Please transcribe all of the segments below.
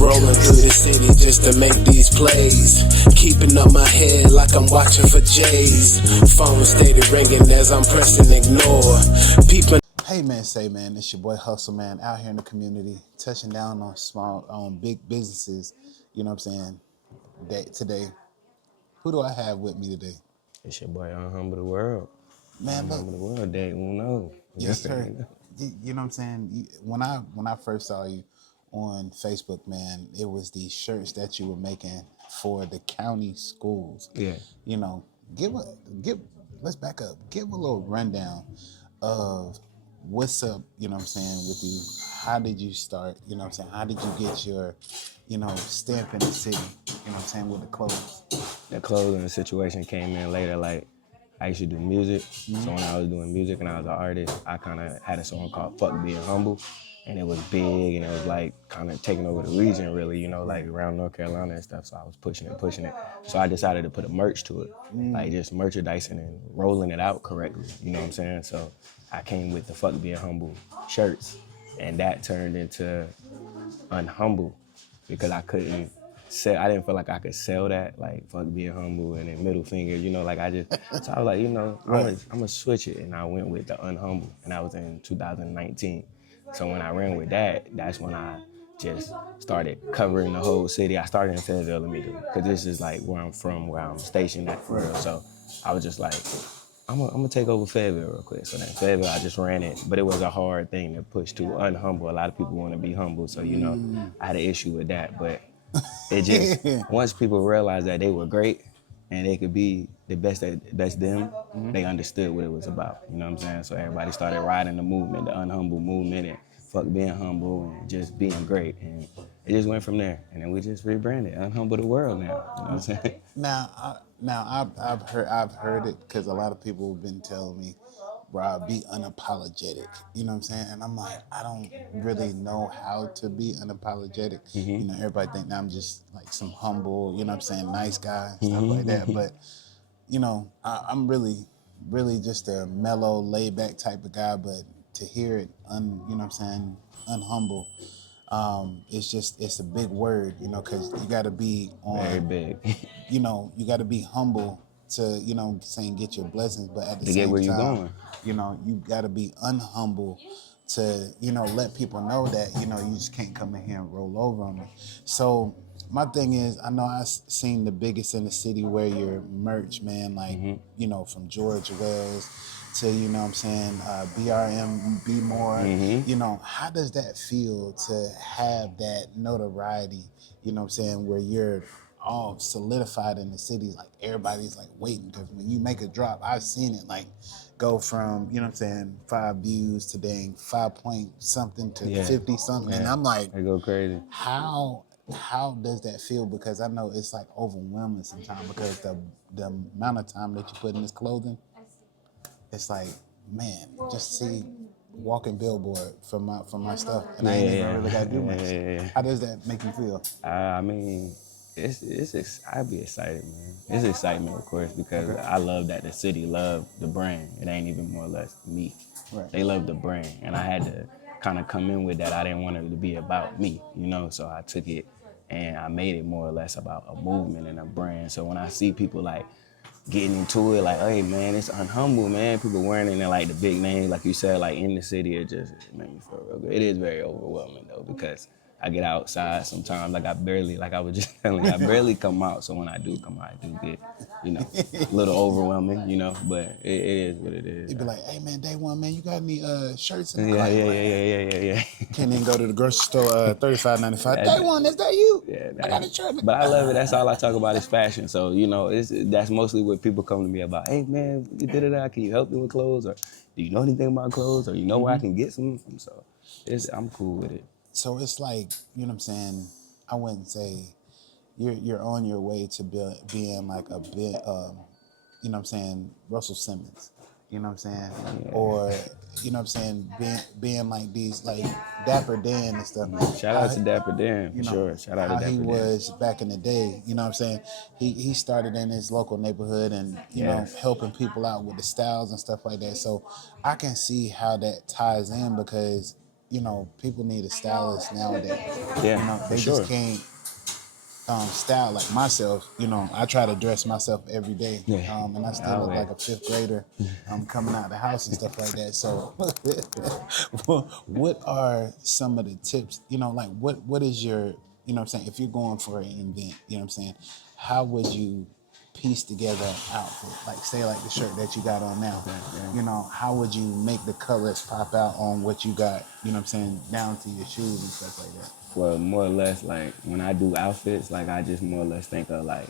Rolling through the city just to make these plays. Keeping up my head like I'm watching for J's. Phone steady ringing as I'm pressing ignore. Peeping. Hey man, it's your boy Hustle Man out here in the community, touching down on big businesses. You know what I'm saying? Today, who do I have with me today? It's your boy Unhumble the World. Man, look. Unhumble the World, DAYON. Yes, sir. You know what I'm saying? When I first saw you on Facebook, man, it was these shirts that you were making for the county schools. Yeah. You know, let's back up. Give a little rundown of what's up, you know what I'm saying, with you. How did you start? You know what I'm saying? How did you get your, stamp in the city, you know what I'm saying, with the clothes? The clothing situation came in later. Like, I used to do music. Mm-hmm. So when I was doing music and I was an artist, I kind of had a song called Fuck Being Humble. And it was big and it was like kind of taking over the region really, like around North Carolina and stuff. So I was pushing it. So I decided to put a merch to it, like just merchandising and rolling it out correctly. You know what I'm saying? So I came with the Fuck Being Humble shirts and that turned into Unhumble because I didn't feel like I could sell that, like fuck being humble and then middle finger, like so I was like, I'm gonna switch it. And I went with the Unhumble and that was in 2019. So when I ran with that, that's when I just started covering the whole city. I started in Fayetteville immediately because this is like where I'm from, where I'm stationed at for real. So I was just like, I'm gonna take over Fayetteville real quick. So then Fayetteville, I just ran it, but it was a hard thing to push to Unhumble. A lot of people want to be humble, so I had an issue with that. But it just once people realized that they were great and they could be the best them, they understood what it was about. You know what I'm saying? So everybody started riding the movement, the Unhumble movement, and fuck being humble and just being great. And it just went from there. And then we just rebranded Unhumble the World now. You know what I'm saying? Now I've heard it because a lot of people have been telling me, bro, be unapologetic. You know what I'm saying? And I'm like, I don't really know how to be unapologetic. Everybody think that I'm just like some humble, you know what I'm saying, nice guy, stuff like that. But, I'm really, really just a mellow, laid back type of guy. But to hear it, you know what I'm saying, unhumble, it's a big word, because you got to be on. Very big. You got to be humble to, saying get your blessings, but at the to same get where time, you're going. You got to be unhumble to, let people know that, you just can't come in here and roll over on me. So my thing is, I know I've seen the biggest in the city wear your merch, man, like, from George Wells to, BRM, Be More, how does that feel to have that notoriety, where you're all solidified in the city, like everybody's like waiting, because when you make a drop, I've seen it like go from 5 views to dang 5 point something to 50 something, and I'm like, they go crazy. How does that feel? Because I know it's like overwhelming sometimes, because the amount of time that you put in this clothing, it's like, man, just see walking billboard for my stuff, and I ain't even really got to do much. How does that make you feel? I mean, I'd be excited, man. It's excitement, of course, because I love that the city loved the brand. It ain't even more or less me. Right. They love the brand, and I had to kind of come in with that. I didn't want it to be about me, so I took it and I made it more or less about a movement and a brand. So when I see people like getting into it, like, hey man, it's Unhumble, man. People wearing it and like the big names, like you said, like in the city, it made me feel real good. It is very overwhelming though, because I get outside sometimes, like I was just telling you, I barely come out. So when I do come out, I do get, a little overwhelming, but it is what it is. You'd be like, hey man, DAYON, man, you got any shirts in the Yeah. Can't even go to the grocery store, $35.95. DAYON, is that you? Yeah, I got a shirt. But I love it. That's all I talk about is fashion. So, that's mostly what people come to me about. Hey man, you did it. Can you help me with clothes? Or do you know anything about clothes? Or where I can get some? So I'm cool with it. So it's like, I wouldn't say you're on your way to being like a bit, Russell Simmons, yeah. Or, being like these, like Dapper Dan and stuff. Shout out to Dapper Dan, for sure. Shout out to Dapper Dan. How he was back in the day, He started in his local neighborhood and, helping people out with the styles and stuff like that. So I can see how that ties in, because people need a stylist nowadays. Yeah, for They just sure. can't style like myself. I try to dress myself every day, Yeah, and I still look always. like a fifth grader coming out the house and stuff like that. So, what are some of the tips? Like what is your, what I'm saying, if you're going for an event, what I'm saying, how would you piece together an outfit? Like say like the shirt that you got on now. Yeah, yeah. How would you make the colors pop out on what you got? What I'm saying, down to your shoes and stuff like that. Well, more or less, like when I do outfits, like I just more or less think of like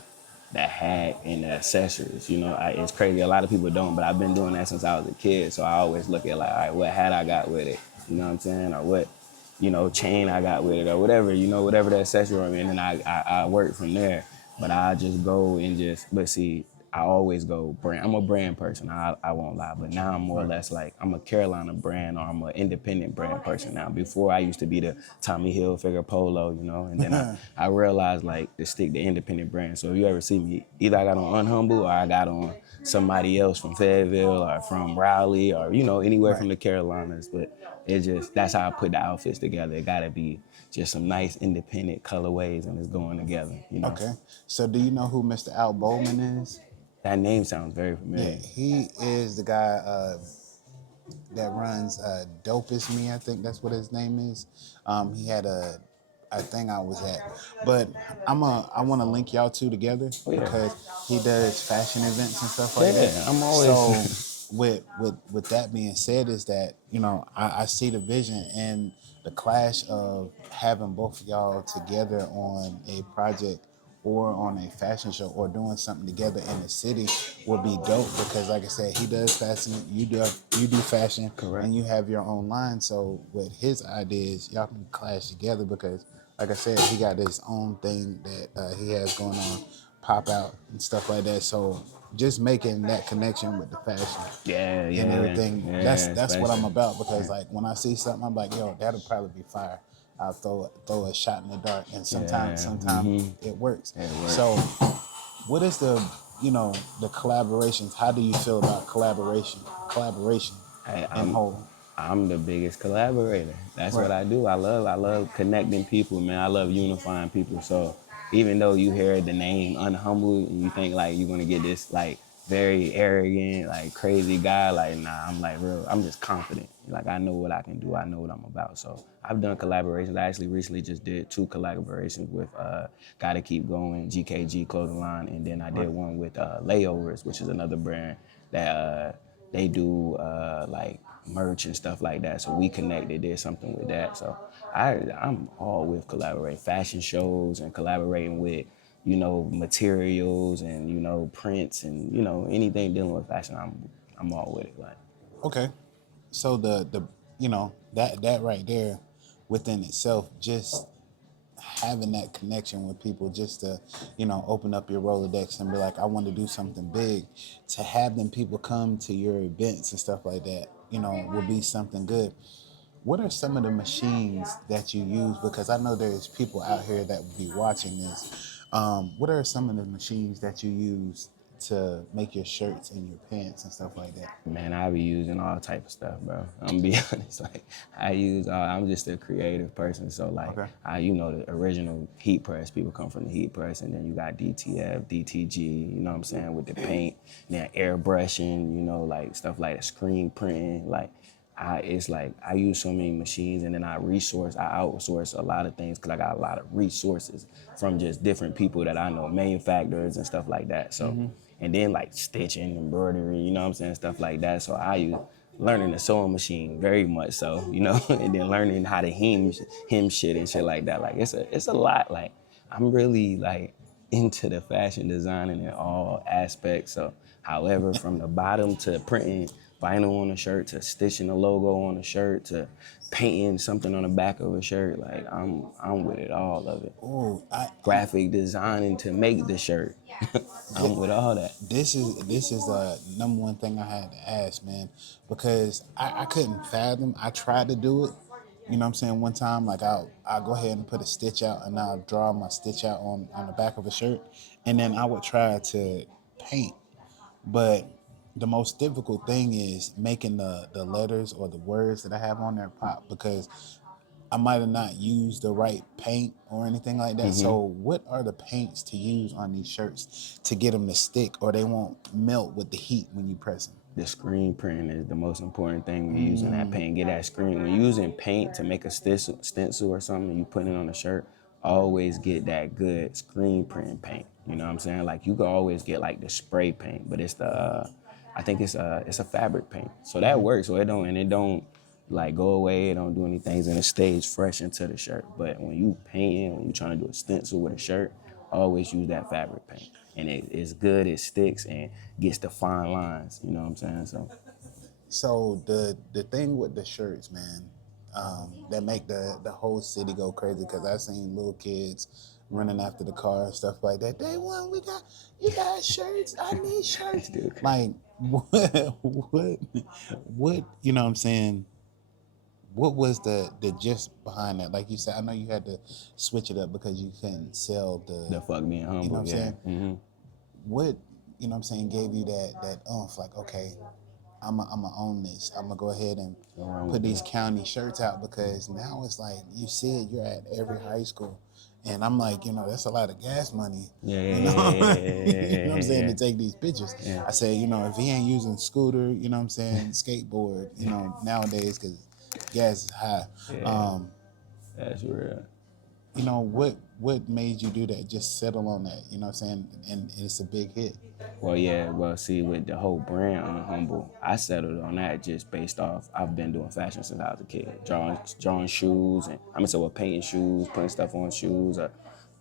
the hat and the accessories. It's crazy. A lot of people don't, but I've been doing that since I was a kid. So I always look at like, all right, what hat I got with it. You know what I'm saying? Or what, chain I got with it, or whatever. Whatever the accessory. I mean, and I work from there. But I just go and but see, I always go brand. I'm a brand person. I won't lie. But now I'm more or less like I'm a Carolina brand, or I'm an independent brand person now. Before I used to be the Tommy Hilfiger polo, and then I realized like to stick to independent brands. So if you ever see me, either I got on Unhumble or I got on somebody else from Fayetteville or from Raleigh or anywhere Right. from the Carolinas. But that's how I put the outfits together. It gotta be just some nice independent colorways and it's going together. Okay. So do you know who Mr. Al Bowman is? That name sounds very Yeah, familiar. he is the guy that runs Dope Is Me, I think that's what his name is. He had a thing I was at. But I want to link y'all two together Oh yeah. because he does fashion events and stuff like that. Yeah, I'm always So with that being said, is that I see the vision and the clash of having both of y'all together on a project or on a fashion show or doing something together in the city would be dope because like I said, he does fashion, you do fashion, correct. and you have your own line. So with his ideas, y'all can clash together because like I said, he got his own thing that he has going on, pop out and stuff like that. So just making that connection with the fashion Yeah, and yeah, everything. yeah, That's what I'm especially. about because like when I see something, I'm like, yo, that'll probably be fire. I'll throw a shot in the dark, and sometimes Yeah, it works. it works. So, what is the collaborations? How do you feel about collaboration Hey, in whole? I'm the biggest collaborator. That's what Right. I do. I love connecting people, man. I love unifying people. So even though you hear the name Unhumble and you think like you're gonna get this like very arrogant, like crazy guy, like nah, I'm like real. I'm just confident. Like I know what I can do. I know what I'm about. So I've done collaborations. I actually recently just did 2 collaborations with Gotta Keep Going, GKG clothing line, and then I did one with Layovers, which is another brand that they do like merch and stuff like that. So we connected, did something with that. So I'm all with collaborating, fashion shows and collaborating with materials and prints and anything dealing with fashion. I'm all with it. Like Okay. So the that right there, within itself, just having that connection with people, just to open up your Rolodex and be like, I want to do something big, to have them people come to your events and stuff like that, will be something good. What are some of the machines that you use? Because I know there's people out here that will be watching this. What are some of the machines that you use to make your shirts and your pants and stuff like that? man, I be using all type of stuff, bro. I'm gonna be honest. Like I'm just a creative person. So like Okay. the original heat press. People come from the heat press, and then you got DTF, DTG. You know what I'm saying, with the paint, and then airbrushing. Like stuff like the screen printing. Like it's like I use so many machines, and then I outsource a lot of things because I got a lot of resources from just different people that I know, manufacturers and stuff like that. So, and then like stitching, embroidery, you know what I'm saying, stuff like that. So I use learning the sewing machine very much so, and then learning how to hem shit and shit like that. Like it's a lot. Like I'm really like into the fashion designing in all aspects. So, however, from the bottom to printing vinyl on a shirt to stitching a logo on a shirt to painting something on the back of a shirt, like I'm with it, all of it. Oh, Graphic designing to make the shirt. I'm with all that. this is the number one thing I had to ask, man, because I couldn't fathom. I tried to do it. You know what I'm saying? One time, like I'll go ahead and put a stitch out and I'll draw my stitch out on the back of a shirt. And then I would try to paint. But the most difficult thing is making the letters or the words that I have on there pop, because I might have not used the right paint or anything like that. So what are the paints to use on these shirts to get them to stick, or they won't melt with the heat when you press them? The screen printing is the most important thing when you're using that paint. Get that screen. When you're using paint to make a stencil or something, and you putting it on a shirt, always get that good screen printing paint. You know what I'm saying? Like you could always get like the spray paint, but it's the I think it's a fabric paint, so that works. So it don't like go away. It don't do anything, and it stays fresh into the shirt. But when you painting, when you trying to do a stencil with a shirt, always use that fabric paint. And it's good, it sticks and gets the fine lines, you know what I'm saying? So the thing with the shirts, man, that make the whole city go crazy, because I seen little kids running after the car and stuff like that. Day one, you got shirts. I need shirts. Dude. Like what? You know what I'm saying? What was the gist behind that? Like you said, I know you had to switch it up because you couldn't sell The fuck being humble, you know what I'm yeah. saying? What, you know what I'm saying, gave you that oomph, like, okay, I'm gonna own this. I'm gonna go ahead and put these county shirts out, because now it's like you see it, you're at every high school. And I'm like, that's a lot of gas money. Yeah, You know yeah, what I'm saying, to take these pictures. Yeah. I say, if he ain't using scooter, you know what I'm saying, skateboard, nowadays, because gas is high. That's real. What made you do that? Just settle on that, you know what I'm saying? And it's a big hit. Well, see, with the whole brand Unhumble, I settled on that just based off, I've been doing fashion since I was a kid. Drawing shoes, and painting shoes, putting stuff on shoes, or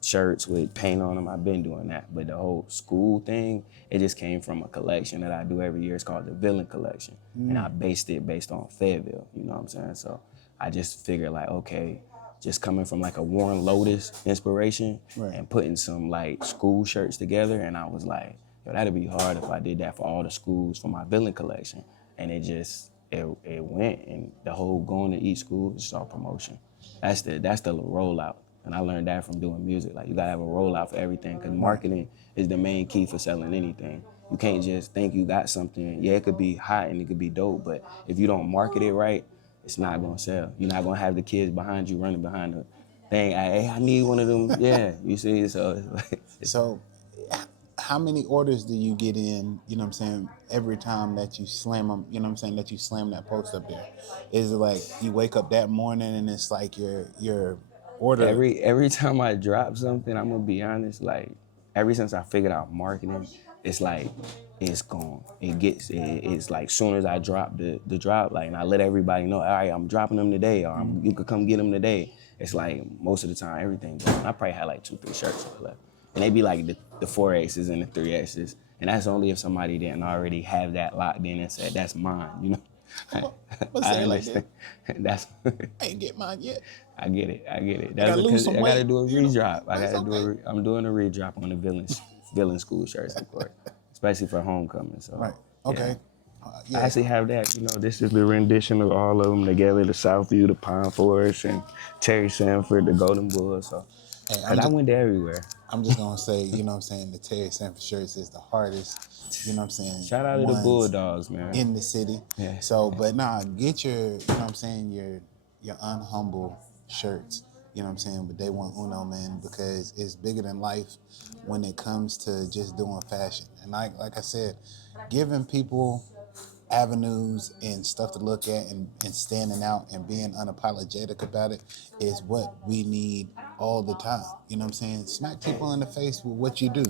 shirts with paint on them. I've been doing that. But the whole school thing, it just came from a collection that I do every year. It's called the Villain Collection. And I based on Fayetteville, you know what I'm saying? So I just figured like, okay, just coming from like a Warren Lotus inspiration and putting some like school shirts together, and I was like, yo, that'd be hard if I did that for all the schools for my Villain Collection. And it went, and the whole going to each school is just all promotion. That's the rollout. And I learned that from doing music. Like you gotta have a rollout for everything, because marketing is the main key for selling anything. You can't just think you got something. Yeah, it could be hot and it could be dope, but if you don't market it right, it's not gonna sell. You're not gonna have the kids behind you running behind the thing. Hey, I need one of them. Yeah, you see. So it's like, So how many orders do you get in, you know what I'm saying, every time that you slam them, you know what I'm saying, that you slam that post up there? Is it like you wake up that morning and it's like your order? every time I drop something, I'm gonna be honest, like ever since I figured out marketing, it's like it's gone. It's like soon as I drop the drop, like, and I let everybody know, all right, I'm dropping them today, or you could come get them today. It's like most of the time everything's gone. I probably had like 2-3 shirts left, and they be like the 4X's and the 3X's, and that's only if somebody didn't already have that locked in and said that's mine, you know. Say it like that. That's I ain't get mine yet. I get it. gotta lose some I gotta weight, do a redrop. okay. I'm doing a redrop on the villain school shirts, of course, especially for homecoming. So Right. Okay. I actually have that. You know, this is the rendition of all of them together: the Southview, the Pine Forest, and Terry Sanford, the Golden Bull. So, Hey, I went there everywhere. I'm just gonna say, you know what I'm saying, the Terry Sanford shirts is the hardest, you know what I'm saying. Shout out to the ones Bulldogs, man. in the city. Yeah. So, but nah, get your, you know what I'm saying, your Unhumble shirts, you know what I'm saying, but they want Uno, man, because it's bigger than life when it comes to just doing fashion. And like I said, giving people avenues and stuff to look at, and standing out and being unapologetic about it is what we need all the time. You know what I'm saying? Smack people in the face with what you do.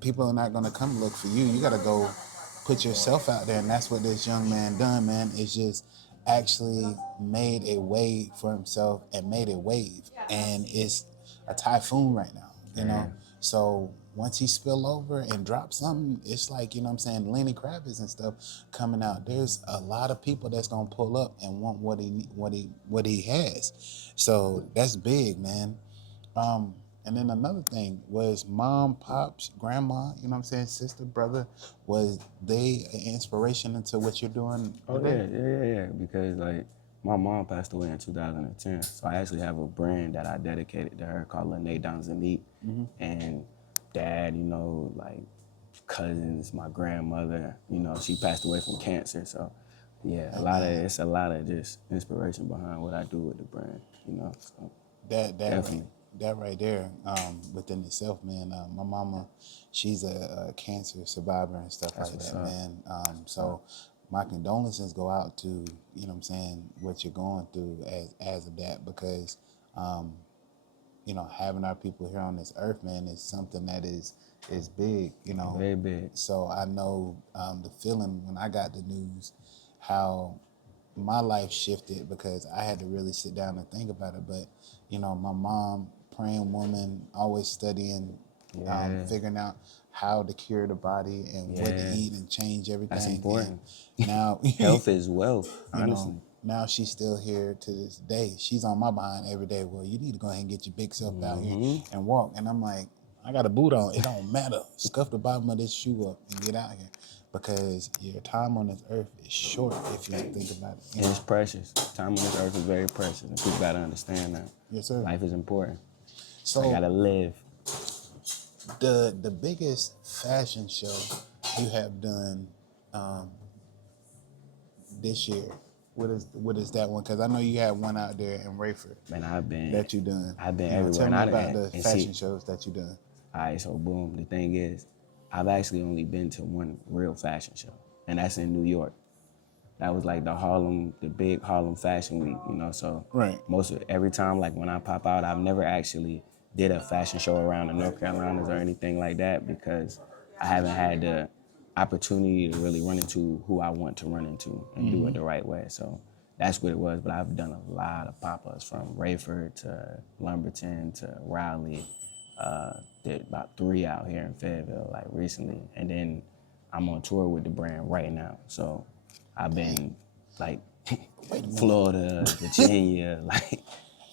People are not going to come look for you. You got to go put yourself out there, and that's what this young man done, man. It's just actually made a way for himself and made a wave, and it's a typhoon right now, you know. So once he spill over and drop something, it's like, you know what I'm saying, Lenny Kravitz and stuff coming out. There's a lot of people that's gonna pull up and want what he has. So that's big, man. And then another thing was mom, pops, grandma, you know what I'm saying, sister, brother, was they an inspiration into what you're doing? Oh yeah. Because like my mom passed away in 2010, so I actually have a brand that I dedicated to her called Lene Danzanique. And dad, like cousins, my grandmother, you know, she passed away from cancer. So yeah, it's a lot of just inspiration behind what I do with the brand, you know. So That definitely. that right there, within itself, man. My mama, she's a cancer survivor and stuff That's like what's that, up. man. So my condolences go out to, you know what I'm saying, what you're going through as of that, because you know, having our people here on this earth, man, is something that is big, you know. Very big. So I know the feeling when I got the news, how my life shifted, because I had to really sit down and think about it. But you know, my mom, praying woman, always studying, Yeah. figuring out how to cure the body and what to Yeah. eat and change That's everything. important. And now, Health is wealth, you honestly. know, now she's still here to this day. She's on my behind every day. Well, you need to go ahead and get your big self out here and walk. And I'm like, I got a boot on. It don't matter. Scuff the bottom of this shoe up and get out here, because your time on this earth is short if you think about it. You And know? it's precious. Time on this earth is very precious, and people gotta understand that. Yes, sir. Life is important. I So gotta live. the biggest fashion show you have done this year, what is that one? Because I know you had one out there in Rayford Man, I've been that you done. You know, everywhere. tell And me I about done, the and fashion see, shows that you done. all right, so boom. The thing is, I've actually only been to one real fashion show, and that's in New York. That was like the big Harlem Fashion Week, you know. So Right. every time, like when I pop out, I've never actually did a fashion show around the North Carolinas or anything like that, because I haven't had the opportunity to really run into who I want to run into and do it the right way. So that's what it was. But I've done a lot of pop-ups, from Rayford to Lumberton to Raleigh. Did about 3 out here in Fayetteville, like recently, and then I'm on tour with the brand right now. So I've been like Florida, Virginia, like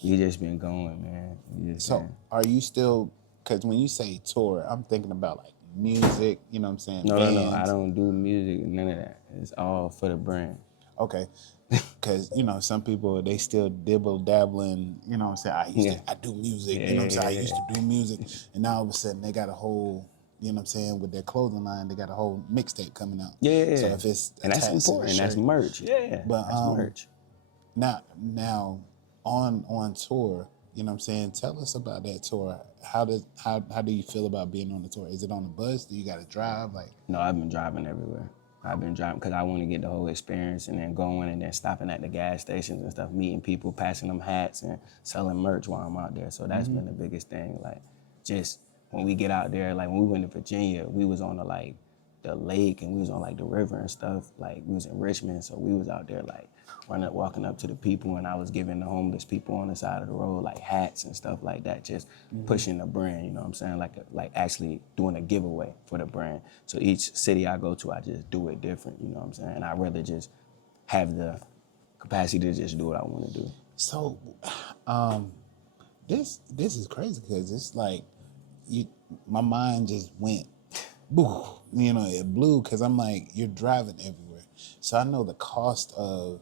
we just been going, man. We just So been. are you still, because when you say tour, I'm thinking about like music, you know what I'm saying? No, I Bands. don't do music, none of that. It's all for the brand. Okay. Because, you know, some people, they still dibble dabbling, you know what I'm saying? I do music, you know what I'm saying? I used to do music. And now all of a sudden they got a whole, you know what I'm saying, with their clothing line, they got a whole mixtape coming out. Yeah. So if it's And that's attached to the important. That's shirt. merch. Yeah. But That's merch. now on tour, you know what I'm saying? Tell us about that tour. How do you feel about being on the tour? Is it on a bus? Do you got to drive? Like, No, I've been driving everywhere. I've been driving because I want to get the whole experience, and then going and then stopping at the gas stations and stuff, meeting people, passing them hats and selling merch while I'm out there. So that's been the biggest thing. Like, just when we get out there, like when we went to Virginia, we was on the lake, and we was on like the river and stuff. Like we was in Richmond, so we was out there like walking up to the people, and I was giving the homeless people on the side of the road like hats and stuff like that, just pushing the brand, you know what I'm saying? Like actually doing a giveaway for the brand. So each city I go to, I just do it different, you know what I'm saying? And I'd rather just have the capacity to just do what I want to do. so this is crazy, because it's like my mind just went boo, you know, it blew, because I'm like, you're driving everywhere. So I know the cost of,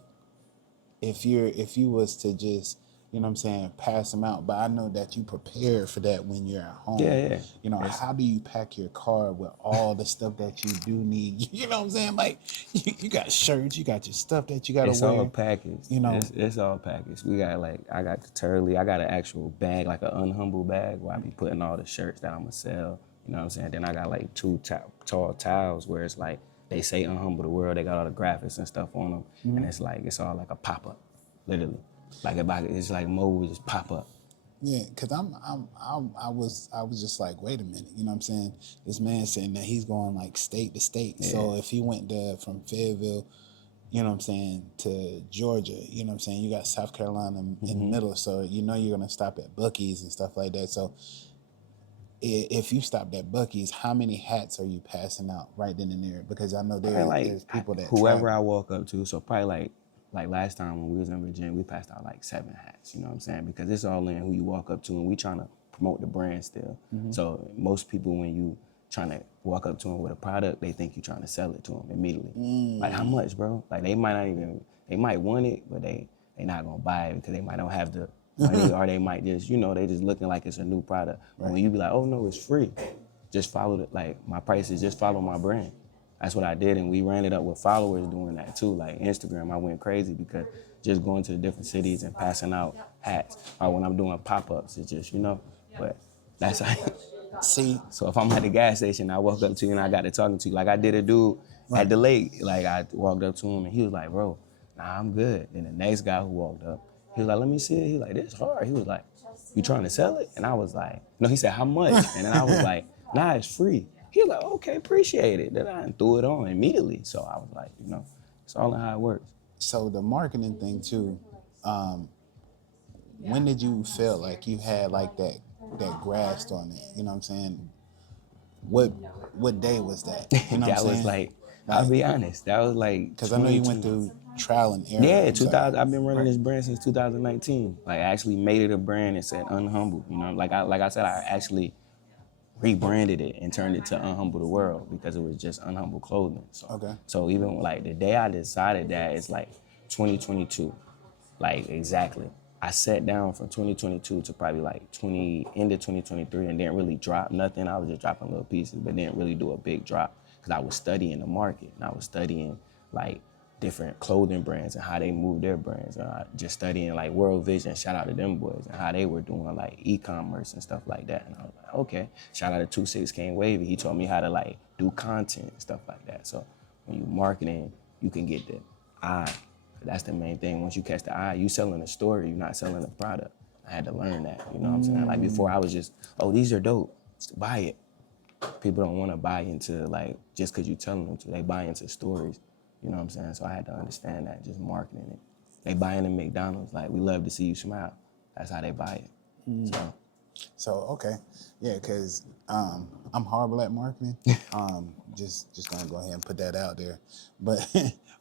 if you was to just, you know what I'm saying, pass them out. But I know that you prepare for that when you're at home. Yeah. You know, how do you pack your car with all the stuff that you do need? You know what I'm saying? Like, you got shirts, you got your stuff that you got to It's wear. all packaged. You know, it's all packaged. We got I got the Turley. I got an actual bag, like an Unhumble bag, where I be putting all the shirts that I'm gonna sell. You know what I'm saying? Then I got like 2 tall towels where it's like they say Unhumble the world. They got all the graphics and stuff on them, and it's all like a pop up, literally. Like it's like Mo would just pop up. yeah, because I was just like, wait a minute, you know what I'm saying? This man saying that he's going like state to state. Yeah. So if he went from Fayetteville, you know what I'm saying, to Georgia, you know what I'm saying, you got South Carolina in the middle, so you know you're gonna stop at Buc-ee's and stuff like that. So if you stopped at Buc-ee's, how many hats are you passing out right then and there? Because I know there's people that whoever travel. I walk up to. So probably like last time when we was in Virginia, we passed out like 7 hats. You know what I'm saying? Because it's all in who you walk up to, and we trying to promote the brand still. So most people, when you trying to walk up to them with a product, they think you trying to sell it to them immediately. Like, how much, bro? Like they might want it, but they not gonna buy it because they might not have the money, or they might just, they just looking like it's a new product. Right. When you be like, oh no, it's free. just follow it. Like my prices, just follow my brand. That's what I did, and we ran it up with followers doing that too. Like Instagram, I went crazy because just going to the different cities and passing out hats. Or when I'm doing pop-ups, it's just, but that's how. See, So if I'm at the gas station, I walk up to you and I got to talking to you. Like I did a dude at the lake. Like I walked up to him and he was like, bro, nah, I'm good. Then the next guy who walked up, he was like, let me see it. He was like, this hard. He was like, you trying to sell it? And I was like, no, he said, how much? And then I was like, nah, it's free. He was like, okay, appreciate it. Then I threw it on immediately. So I was like, it's all in how it works. so the marketing thing too. When did you feel like you had like that grasp on it? You know what I'm saying? What day was that? You know That what I'm was saying? like, I'll be honest, that was like Because I know you went 22. through trial and error. Yeah, So, 2000. I've been running this brand since 2019. Like, I actually made it a brand and said Unhumble. Like I said, I actually rebranded it and turned it to Unhumble the World because it was just Unhumble clothing. So, Okay. so even like the day I decided that, it's like 2022, like exactly. I sat down from 2022 to probably like end of 2023 and didn't really drop nothing. I was just dropping little pieces, but didn't really do a big drop because I was studying the market and I was studying like different clothing brands and how they move their brands. Just studying like World Vision, shout out to them boys, and how they were doing like e-commerce and stuff like that. And I was like, okay. Shout out to 26 King Wavy. He taught me how to like do content and stuff like that. So when you marketing, you can get the eye. That's the main thing. Once you catch the eye, you selling a story, you're not selling a product. I had to learn that, you know what I'm saying? Like before I was just, oh, these are dope, just buy it. People don't want to buy into like, just cause you telling them to, they buy into stories, you know what I'm saying? So I had to understand that, just marketing it. They buy into McDonald's, like, we love to see you smile. That's how they buy it, so. So okay, yeah, because I'm horrible at marketing. Just gonna go ahead and put that out there. But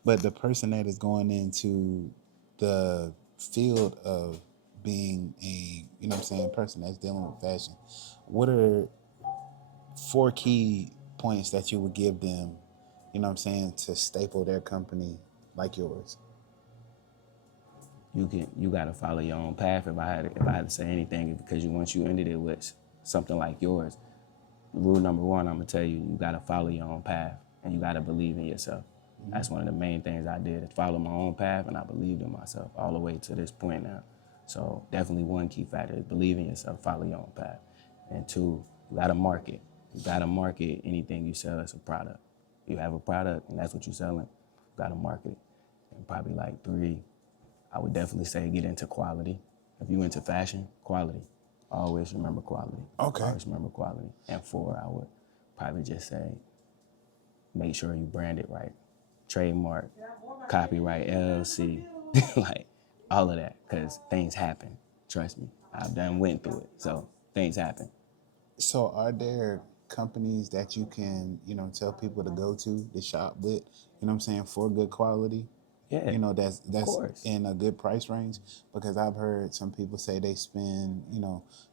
but the person that is going into the field of being a person that's dealing with fashion, what are 4 key points that you would give them, to staple their company like yours? You gotta follow your own path. If I had to say anything, because once you ended it with something like yours, rule number one, I'm gonna tell you, you gotta follow your own path and you gotta believe in yourself. That's one of the main things I did, is follow my own path, and I believed in myself all the way to this point now. So definitely one key factor is believe in yourself, follow your own path. And two, you gotta market. You gotta market anything you sell as a product. You have a product and that's what you're selling, you gotta market it. And probably like 3, I would definitely say get into quality. If you into fashion, quality. Always remember quality. Okay. Always remember quality. And 4, I would probably just say, make sure you brand it right. Trademark, copyright, LLC, like all of that, because things happen. Trust me, I've went through it, so things happen. So are there companies that you can, tell people to go to shop with, for good quality? Yeah, That's of course. in a good price range, because I've heard some people say they spend,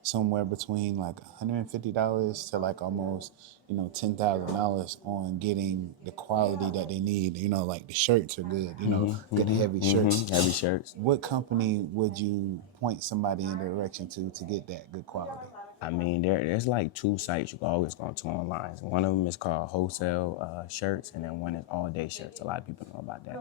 somewhere between like $150 to like almost, $10,000 on getting the quality that they need. Like the shirts are good, good heavy shirts. Heavy shirts. What company would you point somebody in the direction to get that good quality? I mean, there's like 2 sites you can always go to online. One of them is called wholesale shirts, and then one is all day shirts. A lot of people know about that.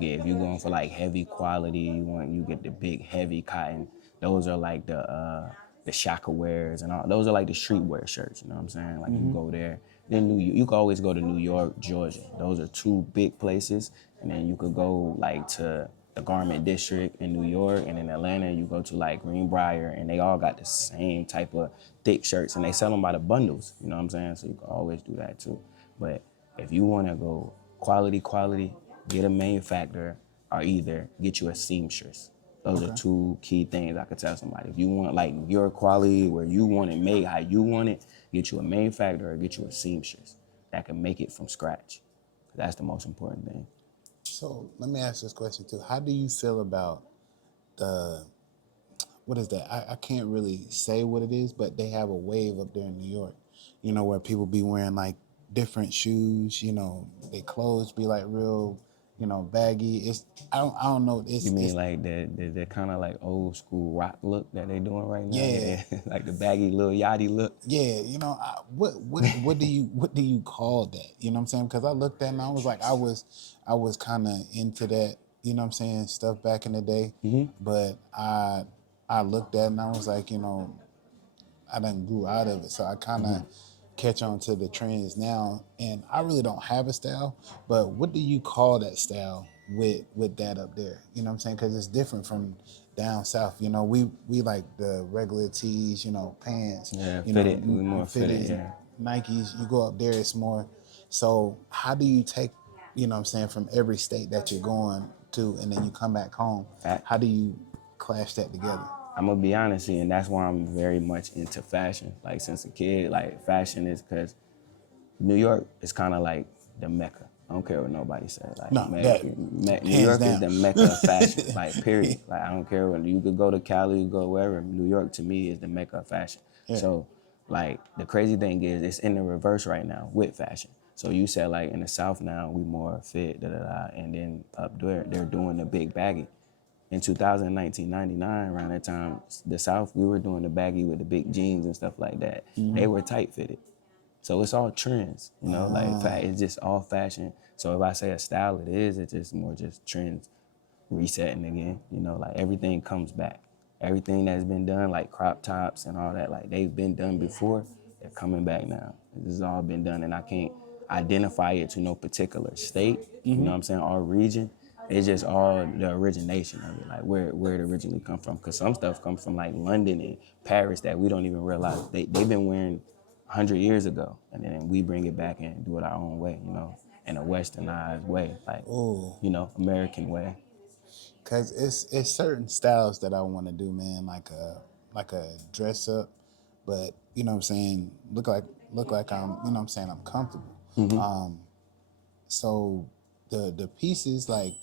If you're going for like heavy quality, you get the big heavy cotton. Those are like the Shaka wears and all. Those are like the streetwear shirts. You know what I'm saying? Like you go there. Then you can always go to New York, Georgia. Those are 2 big places, and then you could go like to the Garment District in New York, and in Atlanta you go to like Greenbrier, and they all got the same type of thick shirts, and they sell them by the bundles, you know what I'm saying? So you can always do that too. But if you want to go quality, get a manufacturer, or either get you a seamstress. Those are 2 key things I could tell somebody. If you want like your quality, where you want it made how you want it, get you a manufacturer or get you a seamstress that can make it from scratch. That's the most important thing. So let me ask this question too. How do you feel about what is that? I can't really say what it is, but they have a wave up there in New York, where people be wearing like different shoes, their clothes be like real, baggy. I don't know. You mean like the kind of like old school rock look that they doing right now? Yeah. Like the baggy little yachty look. Yeah, what do you call that? You know what I'm saying? Because I looked at it and I was like, I was kind of into that, you know what I'm saying, stuff back in the day. But I looked at it and I was like, I done grew out of it, so I kind of catch on to the trends now. And I really don't have a style, but what do you call that style with that up there? You know what I'm saying? Because it's different from down south. We like the regular tees, pants. Yeah, You fitted. know, We more fitted. Yeah. Nikes. You go up there, it's more. So how do you take, what I'm saying, from every state that you're going to, and then you come back home? Fact. How do you clash that together? I'm gonna be honest, and that's why I'm very much into fashion. Like since a kid, like fashion is because New York is kind of like the Mecca. I don't care what nobody says. Like No, New York is the Mecca of fashion. Like period. Like I don't care when you could go to Cali, you go wherever. New York to me is the Mecca of fashion. Yeah. So like the crazy thing is it's in the reverse right now with fashion. So you said like in the South now we more fit, and then up there they're doing the big baggy. In 2019, 99, around that time, the South, we were doing the baggy with the big jeans and stuff like that. They were tight fitted. So it's all trends, like it's just all fashion. So if I say a style, it's just more just trends resetting again. Like everything comes back. Everything that's been done, like crop tops and all that, like they've been done before, they're coming back now. This has all been done, and I can't identify it to no particular state, you know what I'm saying, or region. It's just all the origination of it, like where it originally come from. Because some stuff comes from like London and Paris that we don't even realize they've been wearing 100 years ago, and then we bring it back and do it our own way, in a westernized way, like, American way. Cause it's certain styles that I want to do, man, like a dress up, but you know what I'm saying, look like I'm, I'm saying, I'm comfortable. So the pieces, like,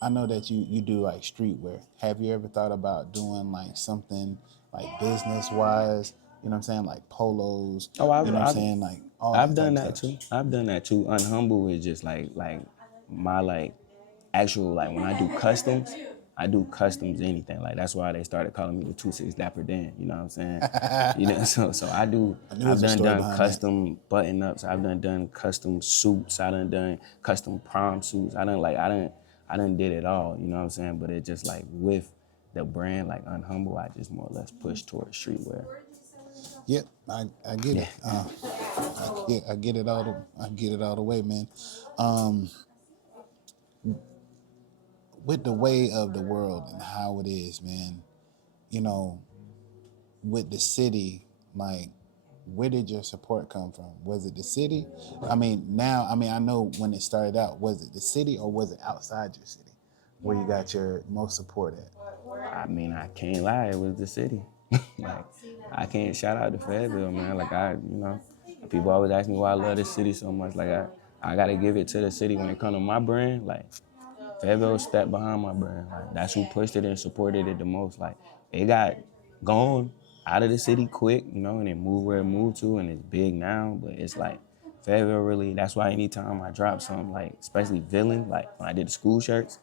I know that you do like streetwear. Have you ever thought about doing like something like business wise? You know what I'm saying, like polos. Oh, you know what I'm saying, like all I've that done type that of stuff. too. I've done that too. Unhumble is just like my like actual, like when I do customs, I do customs anything. Like that's why they started calling me the 2-6 Dapper Dan. You know what I'm saying? So I've done custom button ups. I've done custom suits. I done custom prom suits. I done did it all. You know what I'm saying? But it just like with the brand like Unhumble, I just more or less push towards streetwear. Yep, I get it. I get it all. I get it all the way, man. With the way of the world and how it is, man. With the city, like, where did your support come from? Was it the city? I know when it started out, was it the city or was it outside your city where you got your most support at? I can't lie, it was the city. Like, I can't shout out to Fayetteville, man. Like, people always ask me why I love this city so much. Like, I gotta give it to the city when it comes to my brand. Like, Fayetteville stepped behind my brand. Like, that's who pushed it and supported it the most. Like, it got gone out of the city quick, and it moved where it moved to, and it's big now. But it's like, Fayetteville really, that's why anytime I drop something, like, especially Villain, like, when I did the school shirts,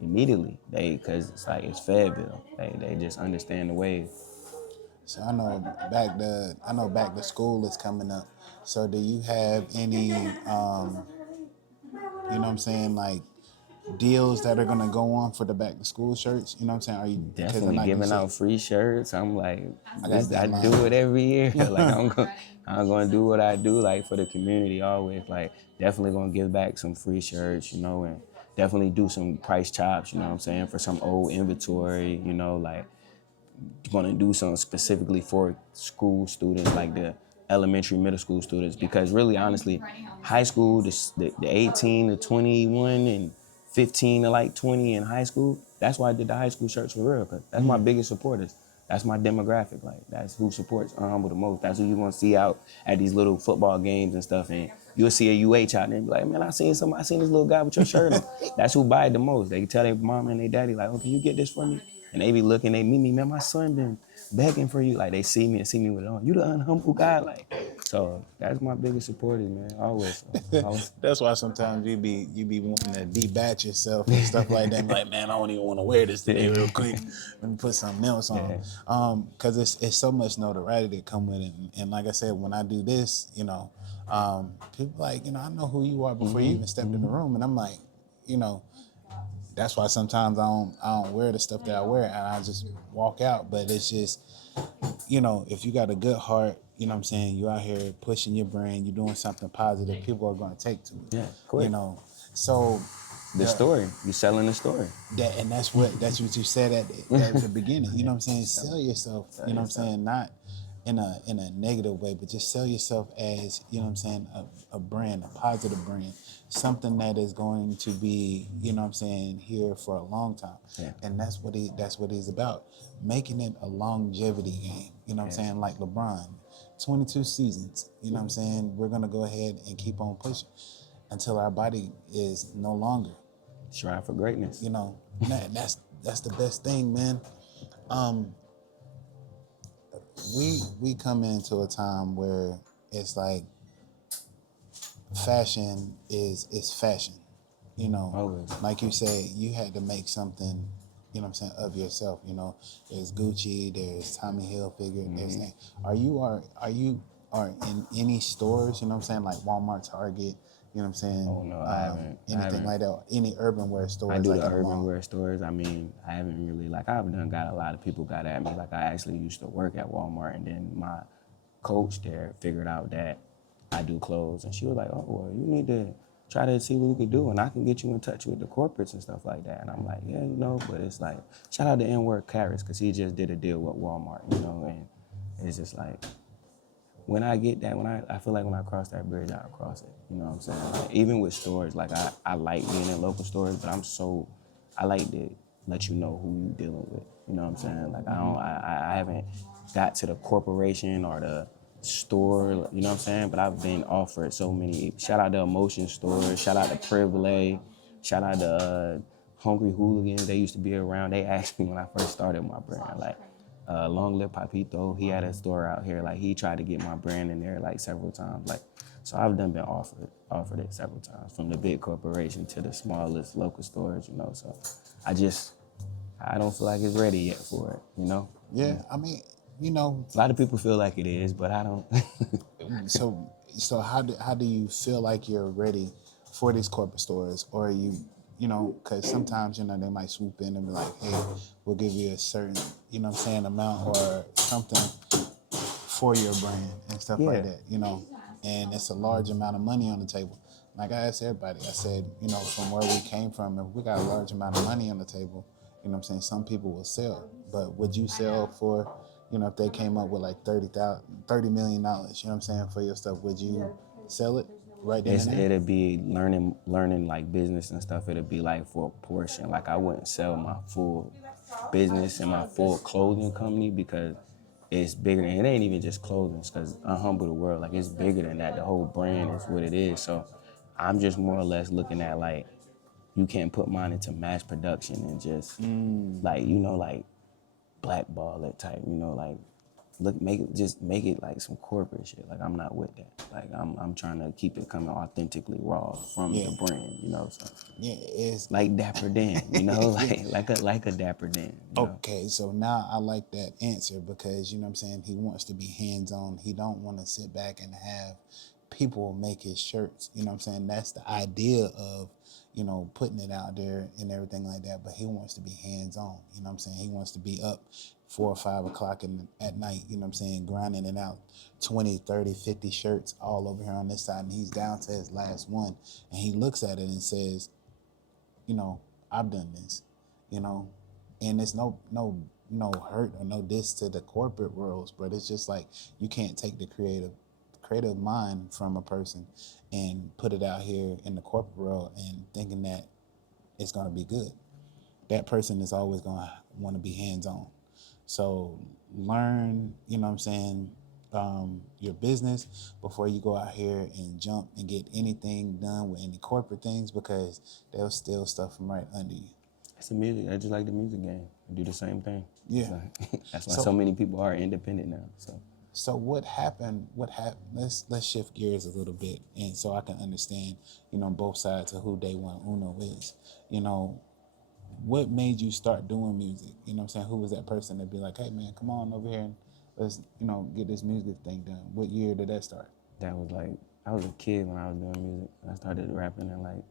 immediately, because it's like, it's Fayetteville. They just understand the wave. So I know back to school is coming up. So do you have any, you know what I'm saying, like deals that are gonna go on for the back to school shirts? You know what I'm saying? Are you definitely giving out free shirts? I'm like, I line. do it every year. Like I'm gonna do what I do, like for the community always. Like definitely gonna give back some free shirts, and definitely do some price chops. You know what I'm saying, for some old inventory. Like. Going to do something specifically for school students, like the elementary, middle school students, because really, honestly, high school, the 18 to 21 and 15 to like 20 in high school, that's why I did the high school shirts for real, because that's my biggest supporters. That's my demographic. Like, that's who supports Unhumble the most. That's who you're going to see out at these little football games and stuff, and you'll see a UH out there and be like, man, I seen this little guy with your shirt on. That's who buy it the most. They tell their mom and their daddy, like, oh, can you get this for me? And they be looking, they meet me, man, my son been begging for you. Like, they see me with it on. You the Unhumble guy? Like, So that's my biggest supporters, man. Always. Always. That's why sometimes you be wanting to debatch yourself and stuff like that. Like, man, I don't even want to wear this today real quick. Let me put something else on. Because it's so much notoriety that come with it. And like I said, when I do this, you know, people like, you know, I know who you are before you even stepped in the room. And I'm like, you know, that's why sometimes I don't wear the stuff that I wear and I just walk out. But it's just, you know, if you got a good heart, you know what I'm saying, you out here pushing your brand, you're doing something positive, people are going to take to it. Yeah, quick. You know, so The story. You're selling the story. that's what you said at the beginning. You know what I'm saying? Sell yourself. You know what I'm saying? Not in a negative way, but just sell yourself as, you know what I'm saying, a brand, a positive brand, something that is going to be, you know what I'm saying, here for a long time. Yeah. And that's what he's about, making it a longevity game. You know what I'm saying? Like LeBron, 22 seasons. You know what I'm saying? We're gonna go ahead and keep on pushing until our body is no longer. Strive for greatness. You know, that's the best thing, man. We come into a time where it's like fashion is fashion. You know, Always. like you said, you had to make something, you know what I'm saying, of yourself. You know, there's Gucci, there's Tommy Hilfiger, there's are you in any stores, you know what I'm saying, like Walmart, Target, you know what I'm saying? Oh, no, I haven't. Anything like that, any urban wear stores. I do like the in urban mall. wear stores. I mean, I haven't really, like, I've got a lot of people got at me. Like, I actually used to work at Walmart, and then my coach there figured out that I do clothes, and she was like, oh, well, you need to try to see what we could do, and I can get you in touch with the corporates and stuff like that. And I'm like, yeah, you know, but it's like, shout out to N-Word Carrots, because he just did a deal with Walmart, you know, and it's just like, when I get that, I feel like when I cross that bridge, I'll cross it. You know what I'm saying? Like, even with stores, like I like being in local stores, but I like to let you know who you dealing with. You know what I'm saying? Like I haven't got to the corporation or the store, you know what I'm saying? But I've been offered so many. Shout out to Emotion Stores, shout out to Privilege, shout out to Hungry Hooligans. They used to be around. They asked me when I first started my brand, like, Long Lip Papito, he had a store out here. Like, he tried to get my brand in there like several times. Like, so I've been offered it several times, from the big corporation to the smallest local stores, you know. So I don't feel like it's ready yet for it, you know. Yeah, I mean, you know, A lot of people feel like it is, but I don't. so how do you feel like you're ready for these corporate stores, or are you know, because sometimes, you know, they might swoop in and be like, hey, we'll give you a certain, you know what I'm saying, amount or something for your brand and stuff like that, you know, and it's a large amount of money on the table. Like I asked everybody, I said, you know, from where we came from, if we got a large amount of money on the table, you know what I'm saying, some people will sell, but would you sell for, you know, if they came up with like $30 million, you know what I'm saying, for your stuff, would you sell it? Right then and there? It'll be learning like business and stuff. It'll be like for a portion. Like, I wouldn't sell my full business and my full clothing company, because it's bigger than, it ain't even just clothing, because Unhumble the World, like, it's bigger than that. The whole brand is what it is. So I'm just more or less looking at, like, you can't put mine into mass production and just like, you know, like, blackball it type, you know, like, make it like some corporate shit. Like, I'm not with that. Like, I'm trying to keep it coming authentically raw from the brand, you know. So Yeah, it's like Dapper Dan, you know, like a Dapper Dan. You know? okay. So now I like that answer, because, you know what I'm saying, he wants to be hands-on. He don't want to sit back and have people make his shirts. You know what I'm saying? That's the idea of, you know, putting it out there and everything like that. But he wants to be hands-on. You know what I'm saying? He wants to be up 4 or 5 o'clock at night, you know what I'm saying, grinding it out 20, 30, 50 shirts all over here on this side. And he's down to his last one. And he looks at it and says, you know, I've done this, you know, and it's no hurt or no diss to the corporate worlds, but it's just like, you can't take the creative mind from a person and put it out here in the corporate world and thinking that it's going to be good. That person is always going to want to be hands-on. So learn, you know what I'm saying, your business before you go out here and jump and get anything done with any corporate things, because they'll steal stuff from right under you. It's the music. I just like the music game. I do the same thing. Yeah. So, that's why so many people are independent now. So So what happened? What happened? Let's shift gears a little bit, and so I can understand, both sides of who Day One Uno is. You know, what made you start doing music? You know what I'm saying? Who was that person to be like, hey man, come on over here and let's, get this music thing done? What year did that start? That was like, I was a kid when I was doing music. I started rapping in like,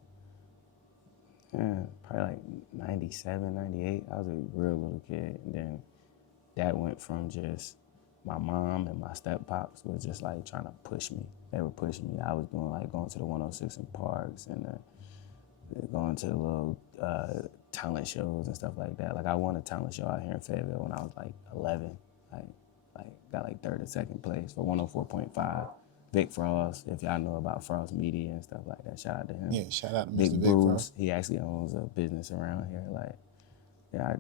probably like 97, 98. I was a real little kid. And then that went from just my mom and my step pops was just like trying to push me. They were pushing me. I was doing like going to the 106 in parks and going to the little talent shows and stuff like that. Like I won a talent show out here in Fayetteville when I was like 11. Like got like third or second place for 104.5. Vic Frost, if y'all know about Frost Media and stuff like that, shout out to him. Yeah, shout out to Big Mr. Vic Bruce, Frost. he actually owns a business around here. Like, yeah,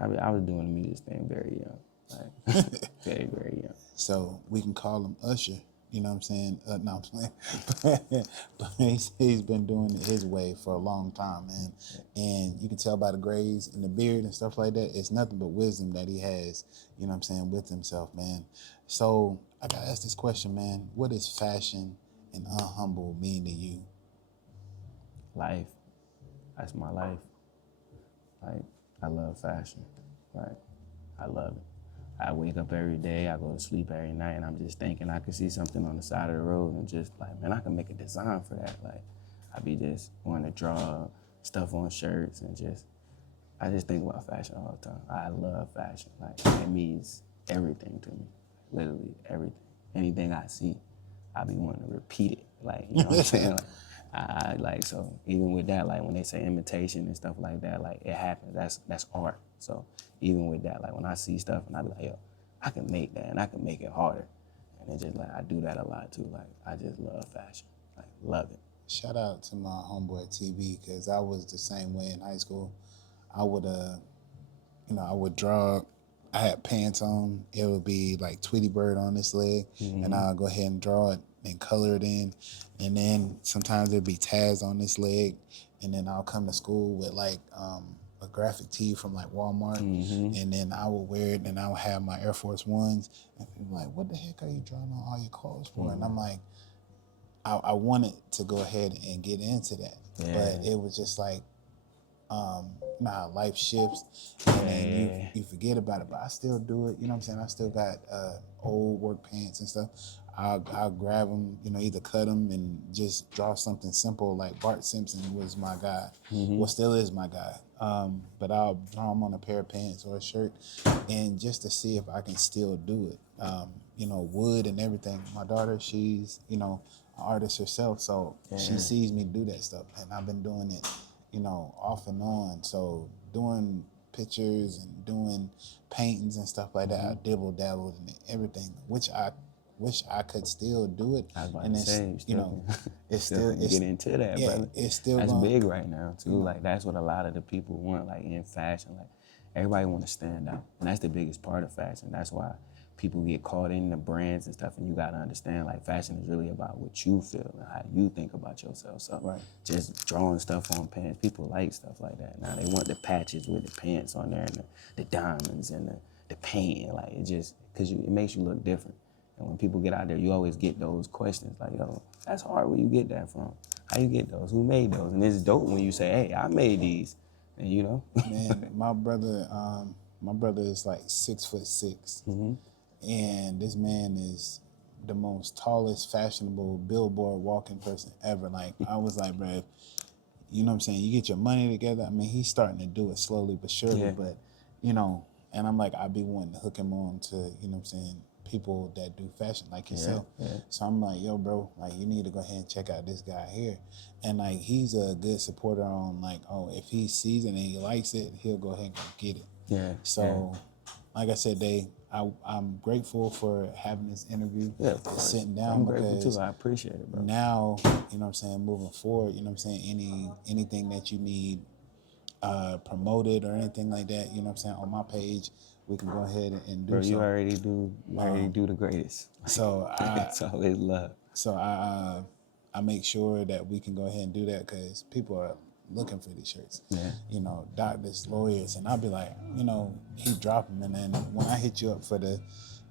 I was doing the music thing very young, like very, very young. So we can call him Usher. You know what I'm saying? No, I'm playing. But he's been doing it his way for a long time, man. And you can tell by the grays and the beard and stuff like that, it's nothing but wisdom that he has, you know what I'm saying, with himself, man. So I got to ask this question, man. What does fashion and Unhumble mean to you? Life, that's my life. Like, I love fashion. Like, I love it. I wake up every day, I go to sleep every night, and I'm just thinking I could see something on the side of the road and just like, man, I can make a design for that. Like, I be just wanting to draw stuff on shirts and I just think about fashion all the time. I love fashion. Like, it means everything to me, literally everything. Anything I see, I be wanting to repeat it. Like, you know what I'm saying? Like, I like, so even with that, like when they say imitation and stuff like that, like it happens. That's art. So even with that, like when I see stuff and I be like, yo, I can make that and I can make it harder. And it's just like, I do that a lot too. Like, I just love fashion. Like, love it. Shout out to my homeboy TV, because I was the same way in high school. I would, I would draw. I had pants on. It would be like Tweety Bird on this leg, and I'll go ahead and draw it and color it in. And then sometimes it'd be Taz on this leg, and then I'll come to school with like a graphic tee from like Walmart, and then I would wear it, and I would have my Air Force Ones, and people were like, what the heck are you drawing on all your clothes for? And I'm like, I wanted to go ahead and get into that, but it was just like, how life shifts, and then you forget about it. But I still do it. You know what I'm saying? I still got old work pants and stuff. I'll grab them, either cut them and just draw something simple. Like Bart Simpson was my guy. Well, still is my guy. But I'll draw them on a pair of pants or a shirt, and just to see if I can still do it. Wood and everything. My daughter, she's an artist herself, so she sees me do that stuff, and I've been doing it, off and on. So doing pictures and doing paintings and stuff like that, I dabbled in everything, which I wish I could still do it. I was about and to it's, say, it's still get into that, brother. It's still that's going, big right now too. Like that's what a lot of the people want, like in fashion. Like everybody want to stand out, and that's the biggest part of fashion. That's why people get caught in the brands and stuff, and you gotta understand, like fashion is really about what you feel and how you think about yourself. So just drawing stuff on pants, people like stuff like that. Now they want the patches with the pants on there and the diamonds and the paint, like it just, cause it makes you look different. And when people get out there, you always get those questions like, yo, that's hard, where you get that from? How you get those? Who made those? And it's dope when you say, hey, I made these, and Man, my brother is like 6'6". And this man is the most tallest, fashionable billboard walking person ever. Like, I was like, bro, you know what I'm saying? You get your money together. I mean, he's starting to do it slowly but surely, but, and I'm like, I be wanting to hook him on to, you know what I'm saying, people that do fashion like yourself. So I'm like, yo, bro, like, you need to go ahead and check out this guy here. And like, he's a good supporter on like, oh, if he sees it and he likes it, he'll go ahead and go get it. So, like I said, I'm grateful for having this interview, sitting down. I'm grateful too. I appreciate it, bro. Now, you know what I'm saying, moving forward, you know what I'm saying, anything that you need promoted or anything like that, you know what I'm saying, on my page, we can go ahead and do. Bro, you already do the greatest. So it's always love. So I make sure that we can go ahead and do that, because people are looking for these shirts. Doctors, lawyers, and I'll be like, he drop them, and then when I hit you up for the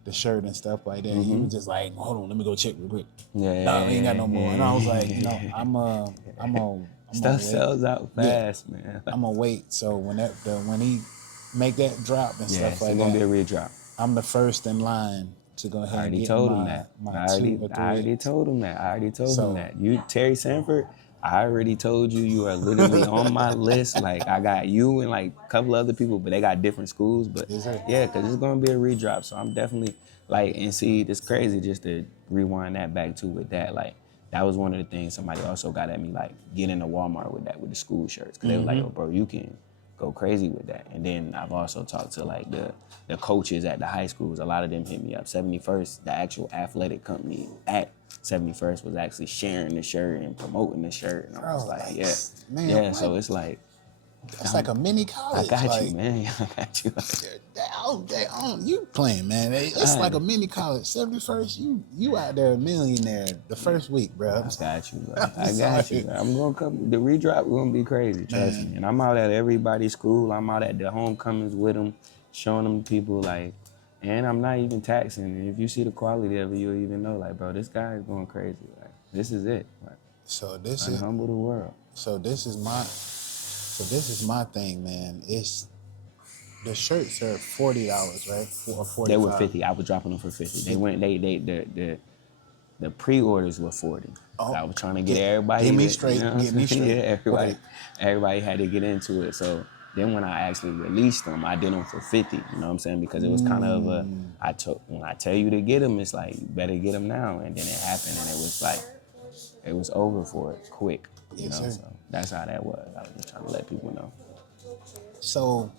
the shirt and stuff like that. He was just like, hold on, let me go check real quick. Yeah, No, we ain't got no more. And I was like, you know, yeah. I'm gonna Stuff wait. sells out fast, man. I'm gonna wait. So when he make that drop and Yeah, stuff like it's gonna be a that, redrop. I'm the first in line to go ahead I and already get told him my, that. my I 2 or 3. already told him that. I already told So- him that. You, Terry Sanford, I already told you you are literally on my list. Like, I got you and like a couple other people, but they got different schools. But Yes, sir. yeah, because it's going to be a redrop. So I'm definitely like, and see, it's crazy just to rewind that back to with that. Like, that was one of the things somebody also got at me, like, get into Walmart with that, with the school shirts. Because they was like, yo, bro, you can go crazy with that. And then I've also talked to like the coaches at the high schools. A lot of them hit me up. 71st, the actual athletic company at 71st was actually sharing the shirt and promoting the shirt. And I was Bro, like, like, yeah. man, Yeah, what? so it's like, It's like a mini college. I got like, you, man. I got you. You playing, man. It's like a mini college. 71st, you out there a millionaire the first week, bro. I got you, bro. I I'm got sorry. you. Bro. I'm gonna come. The redrop gonna be crazy. Trust me. And I'm out at everybody's school. I'm out at the homecomings with them, showing them to people like, and I'm not even taxing. And if you see the quality of it, you'll even know, like, bro, this guy is going crazy. Like, this is it. Like, So this Unhumble the world. this is my thing, man. It's the shirts are $40, right? Or 45. They were 50. I was dropping them for 50. They went. The pre-orders were 40. Oh, I was trying to get everybody. Get me to, straight. You know what I'm Get me saying? straight. Yeah, Okay. everybody had to get into it. So then when I actually released them, I did them for 50. You know what I'm saying? Because it was kind of a, when I tell you to get them, it's like, you better get them now. And then it happened, and it was like, it was over for it quick. You Yes, know, sir. so that's how that was. I was just trying to let people know. So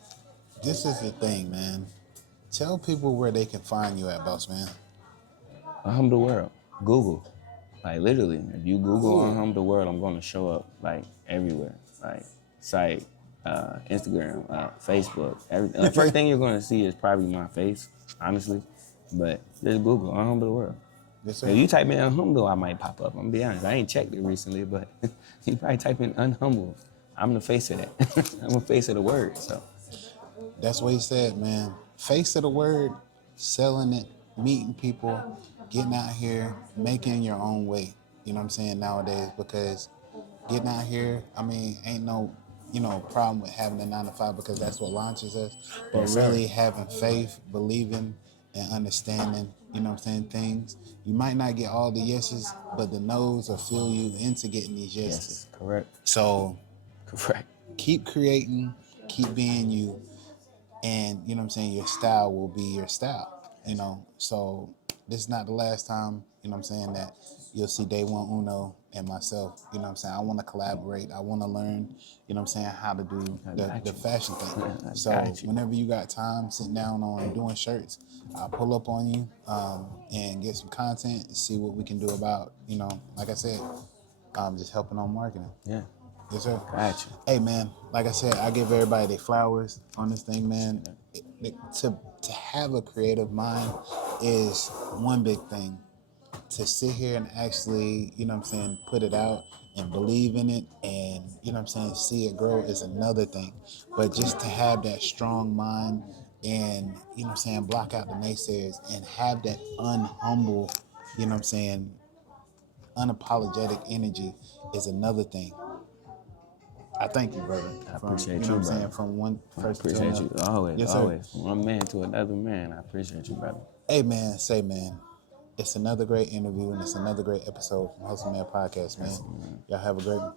this is the thing, man. Tell people where they can find you at, boss man. Unhumble the world. Google. Like, literally, if you Google Ooh. Unhumble the world, I'm going to show up, like, everywhere. Like, site, Instagram, Facebook, everything. The first thing you're going to see is probably my face, honestly. But just Google Unhumble the world. Yes, sir. If you type in Unhumble, I might pop up. I'm going to be honest. I ain't checked it recently, but you probably type in Unhumble. I'm the face of that. I'm the face of the word, so. That's what he said, man. Face of the word, selling it, meeting people, getting out here, making your own way. You know what I'm saying, nowadays, because getting out here, I mean, ain't no, problem with having a 9 to 5 because that's what launches us. But Yes, sir. really having faith, believing, and understanding, things. You might not get all the yeses, but the no's will fill you into getting these yeses. Yes, correct. So Correct. keep creating, keep being you, and your style will be your style. So this is not the last time, that you'll see DAYON Uno and myself. I want to collaborate. I want to learn, how to do the fashion thing. So whenever you got time sitting down on doing shirts, I'll pull up on you and get some content and see what we can do about, like I said, just helping on marketing. Yeah. Yes, sir. Gotcha. Hey, man, like I said, I give everybody their flowers on this thing, man. To have a creative mind is one big thing. To sit here and actually, put it out and believe in it and, see it grow is another thing. But just to have that strong mind and, block out the naysayers and have that unhumble, unapologetic energy is another thing. I thank you, brother. I appreciate From, you, brother. From one I person to appreciate another. you. Always, Yes, sir. always. From one man to another man. I appreciate you, brother. Hey, man, man, it's another great interview and it's another great episode from Hustle Man Podcast, man. Y'all have a great one.